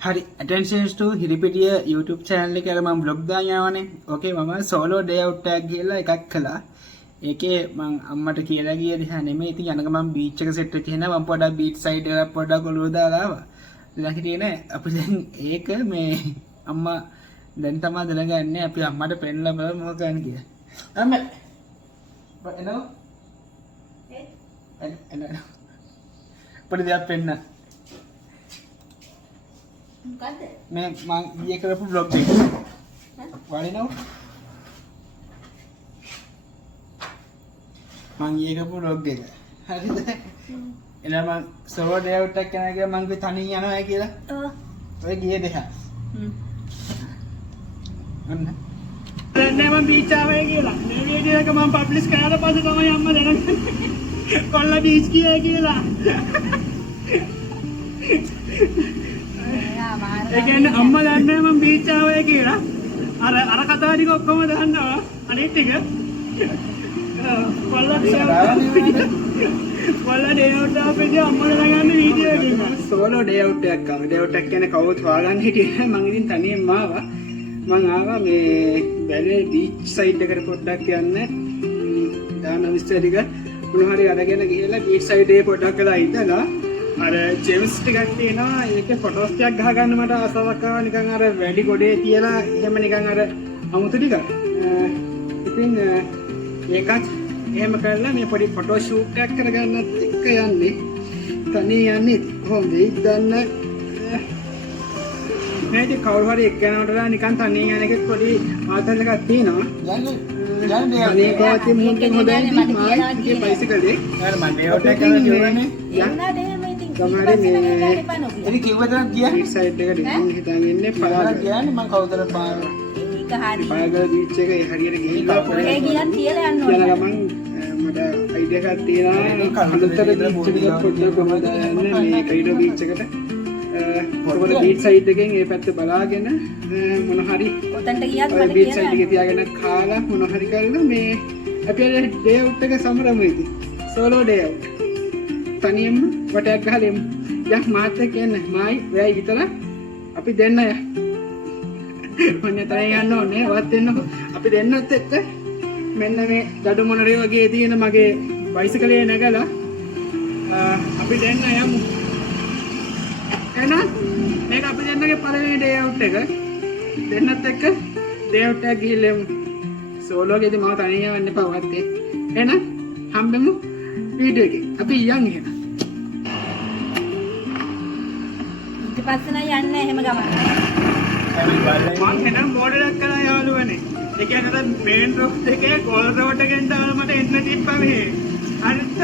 Hari, attention to Hiripetiya YouTube channel එකේ අර මම vlog දාන් යනවානේ. ඕකේ මම solo day out එකක් ගිහලා එකක් කළා. ඒකේ මම අම්මට කියලා ගිය දිහා නෙමෙයි. ඉතින් යනක මම beach එක set වෙච්ච හින්දා මම පොඩක් beach side එක පොඩක් ඔලුව දාලා ආවා. දැන් හිටියේ නෑ. අපි දැන් ඒක මේ අම්මා දැන් තමයි දැනගන්නේ අපි අම්මට පෙන්නලා බලමු මොකක් ගන්න කියලා. අම්මා එනෝ එන පොඩි දෙයක් පෙන්න. මොකද්ද? මේ මං ඊයේ කරපු vlog එක. වලිනව? මං ඊයේ කරපු vlog එක. හරිද? එලා මං solo day out එකක් යනවා කියලා මං කිව්වේ තනියෙන් යනවා කියලා. ඔව්. ඔය ගියේ දෙහා. අන්න. දැන් මම බීච් ආවේ කියලා. මේ වීඩියෝ එක මම පබ්ලිෂ් කරලා පස්සේ තමයි අම්මා දැනගන්නේ. කොල්ලා බීච් ගියා කියලා. ඒ කියන්නේ අම්මා දන්නේ මම බීච් ආවේ කියලා. අර කතාව ටික ඔක්කොම දන්නවා. අනිත් ටික කොල්ලා ඩේ අවුට් ආපෙදී අම්මා දැනගන්න වීඩියෝ එකක්. සෝලෝ ඩේ අවුට් එකක් ආවා. ඩේ අවුට් එක කියන්නේ කවුරුත් හොයාගන්න හිටියේ නෑ. මම ඉතින් තනියම ආවා. මම ආවා මේ බැලේ බීච් සයිඩ් එකට පොඩ්ඩක් යන්න. දාන විස්තර ටික මොනවා හරි අරගෙන ගිහලා බීච් සයිඩ් එකේ පොඩ්ඩක් වෙලා ඉඳලා අර චෙම්ස් ටිකක් තියෙනවා. ඒකේ ෆොටෝස් ටිකක් ගහ ගන්න මට ආසාවක් ආවා. නිකන් අර වැඩි ගොඩේ තියලා එහෙම නිකන් අර අමුතු ටිකක්. ඉතින් ඒකත් එහෙම කරලා මේ පොඩි ෆොටෝ ෂූට් එකක් කරගන්නත් එක්ක යන්නේ. තනිය යන්නේ කොහොමද? ඉතින් මේක කවුරු හරි එක්කනටලා නිකන් තනියෙන් යන එකේ පොඩි ආතල් එකක් තියෙනවා. යන්නේ අනේ කාටි මුන්ට හොදයි මාගේ බයිසිකලේ. යාර මම මේවට කරලා කියවනේ. තමයි මේ එනි කිව්වද ගියා? බීච් සයිඩ් එකට හිතන් ඉන්නේ පලාර කියන්නේ මම කවුරුතර පාර. ඒක හරි. පාගල බීච් එකේ හරියට ගිහිල්ලා කොහේ ගියන් කියලා යන්න ඕනේ. යනවා මම මට අයිඩියා එකක් තියෙනවා. අලුතෙන් බීච් එකට පොඩ්ඩක් කොහමද යන්නේ මේ කයිඩෝ බීච් එකට. පොඩි බීච් සයිඩ් එකෙන් ඒ පැත්ත බලාගෙන මොන හරි ඔතනට ගියත් මට බීච් සයිඩ් එකේ තියාගෙන කාලා මොන හරි කරලා මේ අපි අර ඩේ අවුට් එක සමරමු ඉතින්. Solo day out. තනියම වටයක් ගහලා එමු. යක් මාත් එක්ක එන්න. මායි වෙයි විතර අපි දෙන්න ය. මොන්නේ තරේ යන්න ඕනේ. වත් දෙන්නකො. අපි දෙන්නත් එක්ක මෙන්න මේ දඩු මොනරේ වගේ තියෙන මගේ බයිසිකලේ නැගලා අපි දෙන්න යමු. එහෙනම් මේක අපි දෙන්නගේ පළවෙනි ඩේ අවුට් එක. දෙන්නත් එක්ක ඩේ අවුට් එක ගිහිල්ලා එමු. සෝලෝ එකේදී මම තනියම යන්න එපා වත් එක්ක. එහෙනම් හම්බෙමු වීඩියෝ එකේ. අපි යන් එහෙනම්. ඊට පස්සේ නම් යන්නේ එහෙම ගමන. මම එනම් බෝඩර් එකක් කරලා යාළුවනේ. ඒ කියන්නේ දැන් මේන් රෝඩ් එකේ ගෝල් රෝඩ් එකෙන් දාලා මට එන්න තිබ්බා මේ. හරිද?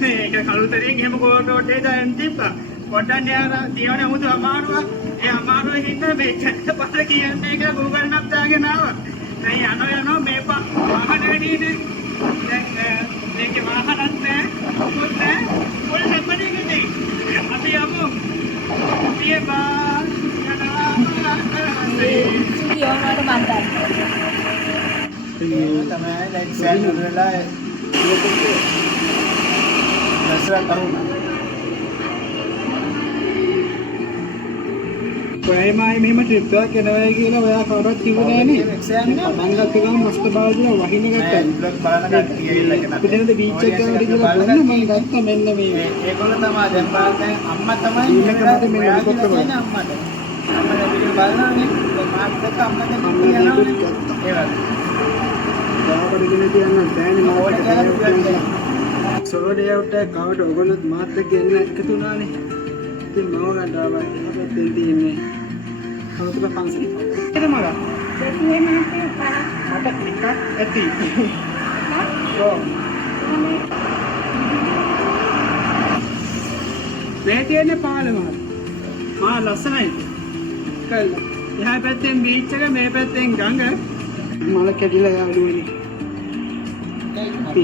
මේක කලුතරයෙන් එහෙම ගෝල් රෝඩ් එකේ දාන්න තිබ්බා. පොඩ්ඩක් යාර තියවන 아무තු අමාරුවක්. ඒ අමාරුවේ හින්දා මේ චැට් පාර කියන්නේ කියලා Google Maps දාගෙන ආවා. දැන් යනවා මේ වාහන වැඩිනේ. දැන් මේකේ වාහනක් නැහැ. මොකද නැහැ. පොල් හැප්පෙන්නේ අපි යමු. පියපා යනවා. සියෝනට මන්දා. ඒ තමයි ලයිට් සෑන් වලලා නැසරා කරුණා. ඔයමයි මෙහෙම ට්‍රිප් එකක් යනවා කියලා ඔයා කවුරුත් කිව්වේ නෑනේ. මංගලත් ගම මස්ත බාල්දින වහින ගත්තා. බ්ලොග් බලන කට්ටිය ඇවිල්ලා කෙනා. අපි දෙනද බීච් එක ගාවට ගිහලා බලන්න මම ගත්තා මෙන්න මේ. ඒගොල්ලෝ තමයි දැන් බලන්නේ අම්මා තමයි ඊළඟට මෙන්න හෙලිකොප්ටර් වල. අම්මා වීඩියෝ බලනවානේ. මාත් එක්ක අම්මා දැන් යනවා. ඒ වගේ. ගාවට ගෙන තියන්න බෑනේ මාවට. සෝලෝ ඩේ අවුට් එක කවුද ඔයගොල්ලොත් මාත් එක්ක එන්න එකතු වුණානේ. ඉතින් මම ගන්නවා අපිට තියෙන්නේ කවුරුද ෆන්ක්ෂන් එක. ඒක මග. දෙන්නේ නැත්තේ මට ටිකක් ඇති. ඔව්. මේ තියෙන්නේ පාලම. මා ලස්සනයි. කල්ලා. එහා පැත්තෙන් බීච් එක මේ පැත්තෙන් ගඟ. මල කැඩිලා යාළුවනේ. අපි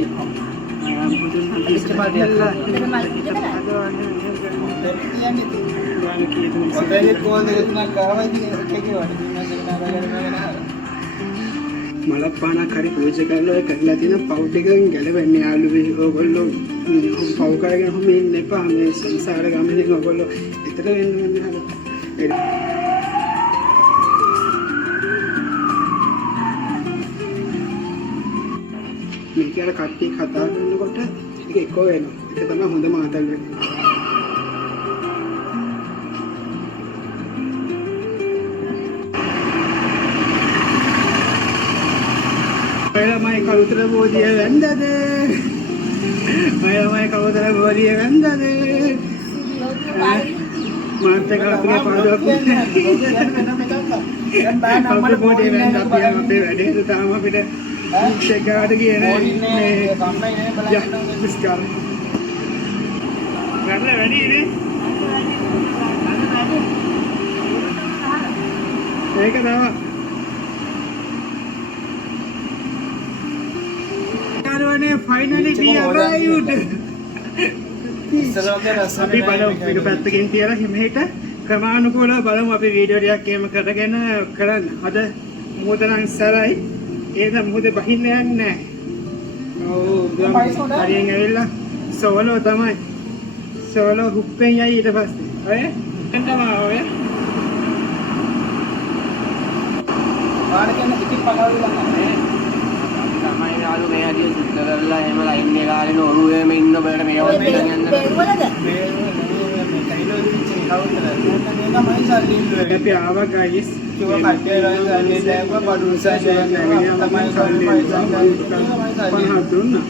මලපානක් හරි පූජා කරලා ඔය කරලා තියෙන පව් ටිකෙන් ගැලවෙන්නේ යාළුවෝ. ඕගොල්ලෝ පව් කරගෙන ඔහොම ඉන්න එපා. මේ සංසාර ගමනේ ඕගොල්ලෝ විතර වෙන්න ඕනේ. අර කට්ටිය කතා කරනකොට ටික එකෝ වෙනවා. ඒක තමයි හොඳම ආතල් වෙන්නේ. ඔයලාමයි කවුතර බෝධිය වැන්දද? ඔයලාමයි කවුතර බෝධිය වැන්දද? මාත් එක අපේ පාඩුවක් කවුතර බෝධිය වැන්ද අපි අපේ වැඩේ තාම අපිට චෙක් කරාට ගියේ නෑ. යා විස්කාර. වැඩ වැඩි නේ. ඒක තමයි. Finally we arrived. අපි බලමු මේක පැත්තකින් තියලා හිමෙහිට ක්‍රමානුකූලව බලමු අපි වීඩියෝ ටිකක් එහෙම කරගෙන කරන්න. අද මොහොත නම් සරයි. ඒක මොහොතේ බහින්න යන්නේ නැහැ. ඔව් හරියෙන් ඇවිල්ලා සෝලෝ තමයි. සෝලෝ හුප්පෙන් යයි ඊට පස්සේ. ඔය එන්නම ඔය. ආරකෙන් ඉතින් පගාවිලා නැහැ. තමයි යාළු මේ ඇදී සුද්ධ කරලා එහෙම ලයින් එක ගාගෙන ඔරුවේම ඉන්න බෑට මේවත් දෙන්න යන්න බෑ. මේ කයිලෝ දිච්චි කවුරුද? මේකමයි සල්ලිල්ලුවේ. අපි ආවා ගයිස්. කිව්වා කට්ටිය ගාලා සල්ලි දැම්මා බඩු උසස් දැම්මා තමයි සල්ලි පයිසා දුන්නා.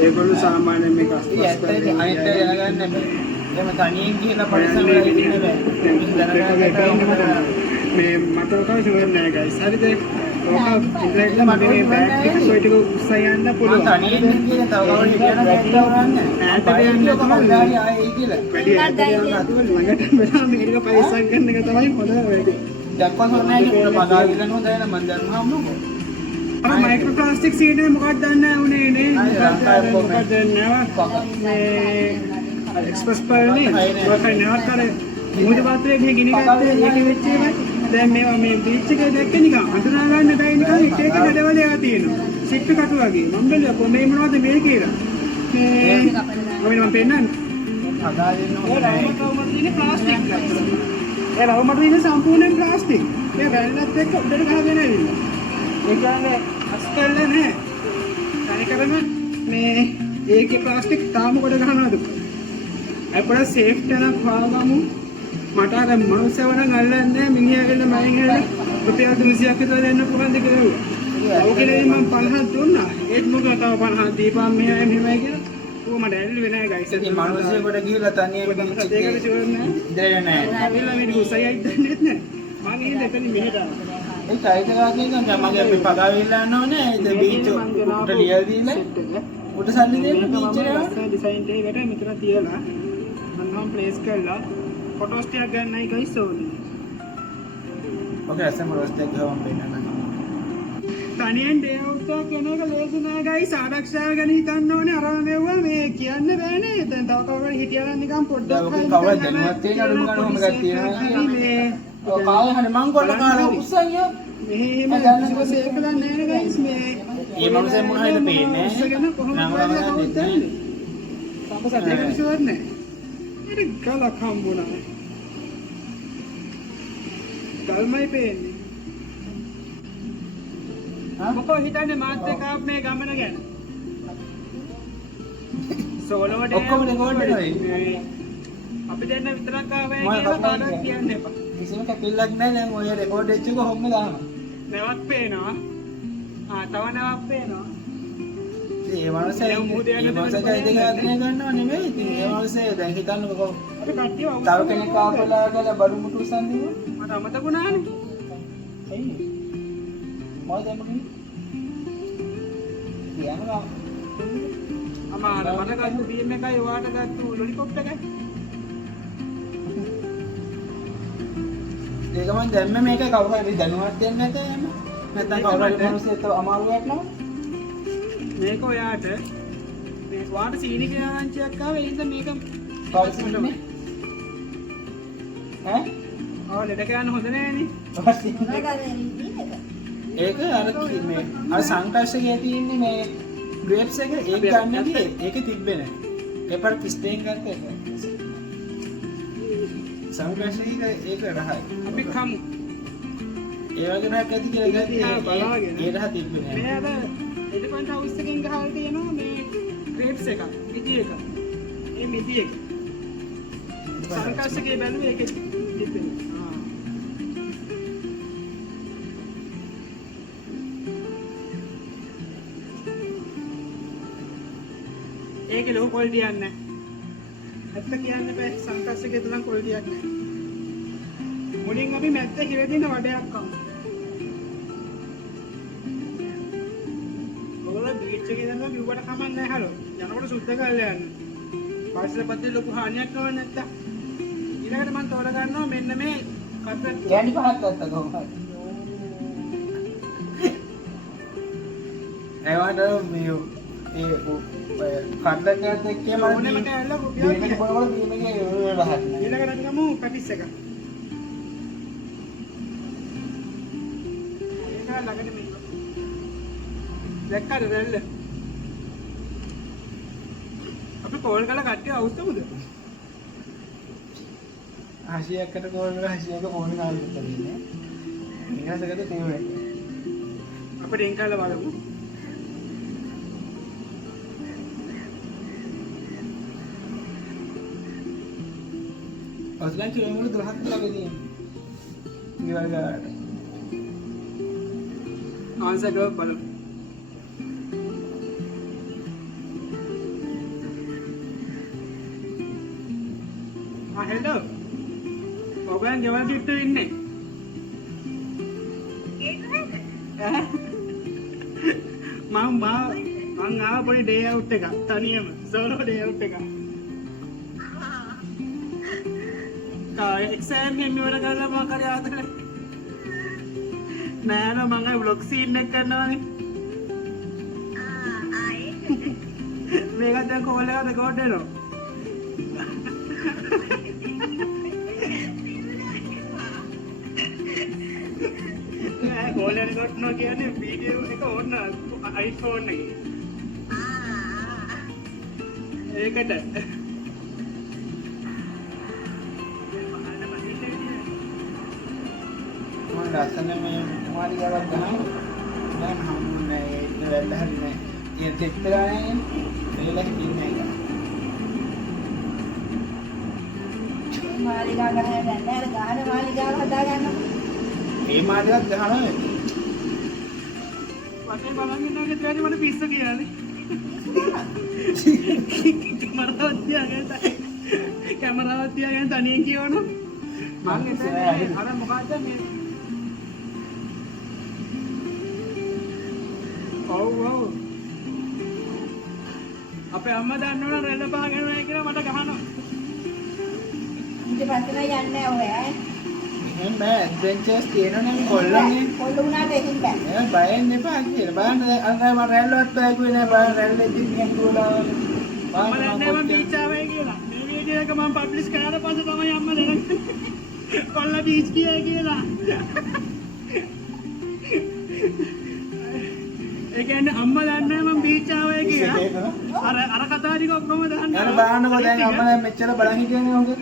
ඒගොල්ලෝ සාමාන්‍යයෙන් මේක ඇත්තට අනිත් අය දැනගන්න බෑ. එහෙම තනියෙන් ගිහලා පරිස්සම් වෙලා ඉන්න බෑ. මේ මට ඔක ෂුවර් නෑ ගයිස්. හරිද? ඔක ඉන්ටර්නෙට් මට මේ බෑග් එක සොයි ටික උස්සලා යන්න පුළුවන්. තනියෙන් ගිහලා තව කවුරු කියන බෑග් එක වරන්නේ. ඈතට යන්න තමයි ආයේ කියලා. වැඩි ඈතට යන්න ළඟට වෙලා මේක පරිස්සම් කරන එක තමයි හොඳ වැඩි. දැක්කම නැහැ නේ පදාවිලා නෝ දැන මන් දැම්මම මොකෝ. අර මයික්‍රෝ ප්ලාස්ටික් සීඩ් එක මොකක්ද දන්නේ උනේ නේ. මොකක්ද මේ එක්ස්ප්‍රස් පර්නේ ඔකයි නවත්තර මුහුද පාත්‍රයේ මේ ගිනි ගත්තේ ඒකේ වෙච්ච ඒවා දැන් මේවා මේ බීච් එකේ දැක්ක නිකන් අඳුනා ගන්න බැයි නිකන් එක එක හැඩවල ඒවා තියෙනවා සිප් කටු වගේ මම බැලුවා මේ මොනවද මේ කියලා මේ මම පෙන්නන්නේ අදාලින්න ඕනේ ඒ ප්ලාස්ටික් ඒ රවුමට ඉන්නේ සම්පූර්ණයෙන් ප්ලාස්ටික් මේ වැල්ලත් එක්ක උඩට ගහගෙන ඇවිල්ලා ඒ කියන්නේ අස්කල්ල නෑ තනිකරම මේ ඒකේ ප්ලාස්ටික් තාම කොට ගහනවාද අපේ සේෆ් තැනක් හොයාගමු මට අර මනුස්සයව නම් අල්ලන්නේ මිනිහා කියලා මම හෙලා රුපියල් 300ක් විතර දෙන්න පුළුවන්ද කියලා. ඔකනේ මම 50ක් දුන්නා. ඒත් මොකද තව 50ක් දීපම් මෙහෙමයි කියලා. ඌ මට ඇල්ලුවේ නෑ ගයිස්. ඉතින් මනුස්සයෙකුට ගිහලා තනියම ඒකට ෂුවර් නෑ. ඉඳලා නෑ. ඇවිල්ලා මේ උසයයි දන්නේ නැහැ. මං ඉන්නේ එතන මෙහෙට ආවා. ඒ චෛතකා කියන මගේ අපි පගාවිලා යනවනේ ඒ බීච් උට ලියලා දීලා උට සල්ලි දෙන්න බීච් එකට ඩිසයින් එකකට මෙතන තියලා මම ප්ලේස් කරලා ෆොටෝස් ටිකක් ගන්නයි ගයිස් ඕනේ. ඔකේ අසම රොස්ට් එක ගමන් පෙන්නන්න. තනියෙන් ඩේ අවුට් එක කෙන එක ලේසි නෑ ගයිස් ආරක්ෂාව ගැන හිතන්න ඕනේ අර මෙව්වා මේ කියන්න බෑනේ. දැන් තව කවුරුහරි හිටියා නම් නිකන් පොඩ්ඩක් ඔක කවද දැනුවත් තියෙන අඩුම ගන්න ඕන එකක් තියෙනවා. මේ ඔය කාලේ හරි මං කොට කාලා උස්සයියෝ. මෙහෙම සේෆ් කරලා නෑ ගයිස් මේ මේ මනුස්සයා මොන හරිද පේන්නේ නැහැ. කොහොමද කරන්නේ? තාම සත්‍යයක් ෂුවර් නෑ. ඒක ගලක් හම්බුණා. ගල්මයි පේන්නේ. මොකෝ හිතන්නේ මාත් එක්ක මේ ගමන ගැන? සෝලෝ ඩේ ඔක්කොම රෙකෝඩ් වෙනවා. අපි දෙන්න විතරක් ආවයි කියලා කාටවත් කියන්න එපා. කිසිම කැපිල්ලක් නැහැ දැන් ඔය රෙකෝඩ් එක කොහොමද දානවා. නැවක් පේනවා. තව නැවක් පේනවා. ඒ මනුස්සයා ඉතින් ගන්නව නෙමෙයි. ඉතින් ඒ මනුස්සයා දැන් හිතන්නකෝ අපි කට්ටිය තව කෙනෙක් ආපලා ගාලා බඩු මුටු උස්සන්නේ. මට අමතකුණානේ. එයි. මොකද එමුනේ? කියනවා. අමාර මට ගත්ත බීම් එකයි ඔයාට ගත්ත ලොලිපොප් එකයි. ඒක මම දැම්ම මේක කවුරු හරි දැනුවත් වෙන්නේ නැතේම. නැත්නම් කවුරු හරි මිනිස්සෙක් අමාරුවක් නෝ. මේක ඔයාට මේ ඔයාට සීනි කියලා ආරංචියක් ආවේ ඒ නිසා මේක කවුරුනේ? ඈ? ආ ලෙඩ ගන්න හොඳ නෑනේ. ඒක අර මේ අර සංකර්ෂ එකේ තියෙන්නේ මේ ග්‍රේප්ස් එක ඒක ගන්න ගියේ ඒකේ තිබ්බේ නෑ. ඒ පාර පිස්ටේන් ගත්ත එක. සංකර්ෂ එක ඒක රහයි. අපි කමු. ඒ වගේ නක් ඇති කියලා ගත්තා බලාගෙන. ඒ රහ තිබ්බේ නෑ. මේ අර එලිෆන්ට් හවුස් එකෙන් ගහලා තියෙනවා මේ ක්‍රේප්ස් එකක්. මිදි එක. ඒ මිදි එක. සර්කස් එකේ බැලුවේ ඒකේ තිබෙනවා. ඒකේ ලොකු ක්වොලිටියක් නැහැ. ඇත්ත කියන්න බෑ සර්කස් එකේ තරම් ක්වොලිටියක් නැහැ. මුලින් අපි මැද්ද හිර දෙන වඩයක් කමු. ඔයගොල්ලෝ බීච් එකේ යනවා බිව්වට කමක් නැහැ හලෝ. යනකොට සුද්ධ කරලා යන්න. පාර්සලපත්තේ ලොකු හානියක් කරන්නේ නැත්තම්. ඊළඟට මම තෝර ගන්නවා මෙන්න මේ කට්ටක්. කැඩි පහක් ගත්තා කොහොමද? ඒවට මේ ඒ කඩලකට එක්කේ මම ඕනෙම කෑල්ල රුපියල් මේක බලවල මේකේ රහක් නෑ. ඊළඟට ගමු පැටිස් එක. ඒක ළඟට මේක. දැක්කද රැල්ල? අපි කෝල් කරලා කට්ටිය අවුස්සමුද? 80කට කෝල් කරලා 80ක ෆෝන් එකක් දෙන්නේ. ඊගසකට තේරුම් අපිට එන් කරලා බලමු. ඔස්ලන් කිලෝමීටර් 12ක් ළඟ තියෙනවා. ඊවල ගාට. ආන්සර් එක බලමු. හෙලෝ. ඔබයන් ගෙවල් දිට්ටු ඉන්නේ. මම ආව පොඩි ඩේ අවුට් එකක් තනියම සෝලෝ ඩේ අවුට් එකක්. එක්සෑම් එකෙන් ඉවර කරලා මම කරේ ආතලේ. නෑ නෝ මම ව්ලොග් සීන් එක කරනවානේ. මේක දැන් කෝල් එක රෙකෝඩ් වෙනවා. කෝල් එක රෙකෝඩ් කරනවා කියන්නේ වීඩියෝ එක ඕන්න iPhone එකේ. ඒකට ලස්සන මේ කුමාරිකාවක් ගහන දැන් හම්බුනේ ඉන්න වෙල්ල හරිනේ තියෙන තෙත් ගානේ එලලා හිටින්නේ නැහැ. මාලිගා ගහන දැන් නේද ගහන මාලිගාව හදා ගන්නවා. මේ මාලිගාවක් ගහනවා නේ. වටේ බලන් ඉන්නකෙත් වැඩි මට පිස්ස කියන්නේ. කැමරාවක් තියාගෙන තනියෙන් කියවනවා. මම එතන අර මොකද්ද මේ ඔව් අපේ අම්මා දන්නවනේ රෙල්ල පාගෙන නැහැ කියලා මට ගහනවා. ඊට පස්සේ නම් යන්නේ ඔය ඈ. එහෙනම් බෑ ඇඩ්වෙන්චර්ස් තියෙනවනේ කොල්ලන්නේ. කොල්ල වුණාට එහෙම බෑ. එහෙනම් බයෙන් එපා කියලා. බලන්න අර මම රැල්ලවත් බෑකුවේ නෑ. බලන්න රැල්ලේ දින්නියක් දුවලා. මම දන්නේ මම බීච් ආවේ කියලා. මේ වීඩියෝ එක මම පබ්ලිෂ් කරලා පස්සේ තමයි අම්මා දැනගන්නේ. කොල්ල බීච් ගියා කියලා. ඒ කියන්නේ අම්මා දන්නේ මම බීච් ආවේ කියලා. අර කතාව ටික ඔක්කොම දාන්න. යන බලන්නකෝ දැන් අම්මා දැන් මෙච්චර බලන් හිටියනේ ඔහු.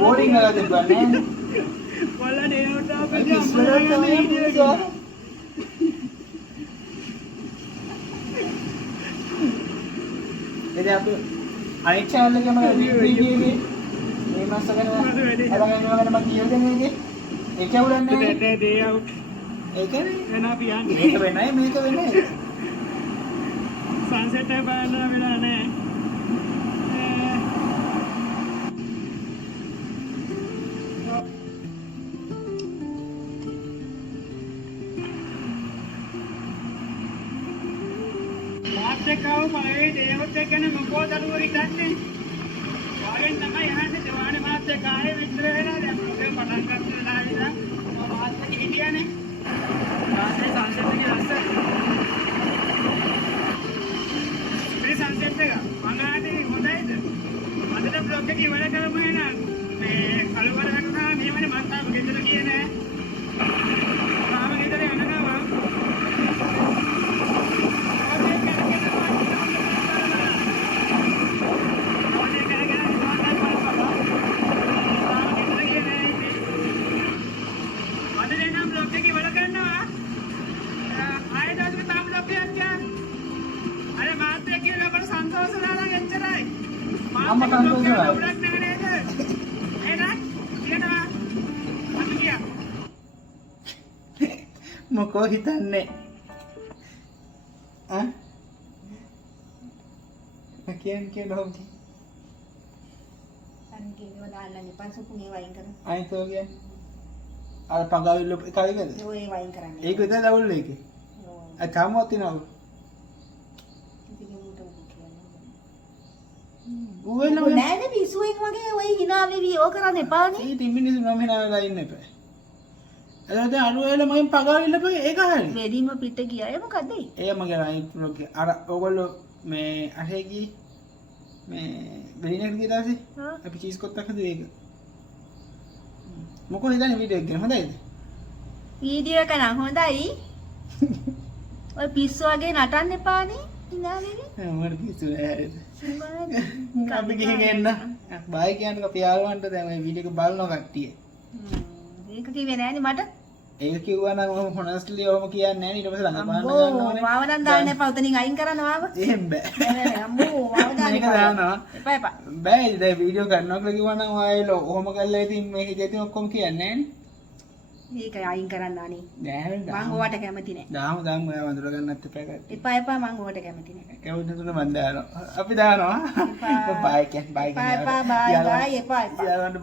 බෝඩින් වල තිබ්බන්නේ නෑ. කොල්ල ඩේවට ආපෙදී අම්මා දැනගන්නේ වීඩියෝ එක. එදේ අපි අනිත් channel එකේම වීඩියෝ එකේ මේ මාස ගැන අරගෙන මම කියලා දෙන්නේ ඒකේ. ඒක උලන්නේ ඩේ ඩේ අවුට්. ඒකනේ එන අපි යන්නේ. මේක වෙනයි මේක වෙනයි. සන්සෙට් එක බලන්න වෙලා නැහැ. මාත් එක්කව මගේ දේවත් එක්ක ගැන මොකෝ දරුවෝ හිතන්නේ. වාගෙන් තමයි යන්නේ දෙවානේ මාත් එක්ක ආයේ විතර වෙලා දැන් ප්‍රෝග්‍රෑම් පටන් ගන්නලා ඉඳලා මම මාත් එක්ක හිටියානේ. ආසේ සන්සෙට් එකේ ලස්සන. මේ සන්සෙට් එක මංගලාටේ හොඳයිද? අදට බ්ලොග් එක ඉවර කරමු එහෙනම්. මේ කලවර වැටුණා මේවනේ මම තාම ගෙදර ගියේ නෑ. තාම ගෙදර යනවා. What did I know? Look, take it. මොකෝ හිතන්නේ ඈ කියන හොම්කි අන්තිමව දාන්න එපා සුකුනේ වයින් කරන්න. අයිතෝ කියන්නේ අර පගාවිල්ල කලිකද ඔය වයින් කරන්න. ඒක විතර ලවුල් එකේ අ තාමවත් තියනවා ඌවෙලා නෑනේ පිස්සුවෙක් වගේ ඔය hina වෙවි ඕක කරන්න එපානේ. ඒ තින් මිනිස්සු මම හිනාලා ඉන්න එපා එතකොට අරුවෙලා මගෙන් පගාවිල්ල ඒක හරි වෙඩින්ම පිට ගියා මොකද ඒ මගේ රයිට් බ්ලොග් අර ඕගොල්ලෝ මේ අරේ ගියේ මේ බෙලිනක් ගිය දවසේ අපි චීස් කොත්තක් හදුවේ ඒක මොකෝ හිතන්නේ වීඩියෝ එක ගැන හොඳයිද වීඩියෝ එක නම් හොඳයි. ඔය පිස්සු වගේ නටන්න එපානේ. hina වෙවි. මම පිස්සු නෑරෙද අපි ගිහින් එන්න බයි කියන්නේ අපි යාළුවන්ට දැන් මේ වීඩියෝ එක බලනවා කට්ටිය ඒක කිව්වේ නෑනේ මට. ඒක කිව්වා නම් මම හොනස්ට්ලි ඔහොම කියන්නේ නෑ ඊට පස්සේ ළඟ පාන්න අම්මෝ ගන්න මාව නම් දාන්න එපා. උතනින් අයින් කරන්න මාව. එහෙම බෑ නෑ අම්මෝ මාව දාන්න මේක එපා. දානවා එපා එපා. බෑ දැන් වීඩියෝ කරනවා කියලා කිව්වා නම් ආයෙලෝ ඔහොම කරලා ඉතින් මේක ඉතින් ඔක්කොම කියන්නේ ඒක අයින් කරන්න අනේ. නෑනේ මං ඕවට කැමති නෑ. දාම ඔයා වඳුර ගන්නත් එපා කට්ටිය එපා එපා මං ඕවට කැමති නෑ. කවුද තුන මන් දානවා අපි දානවා බයි එපා එපා බයි බයි එපා එපා. යාළුවන්ට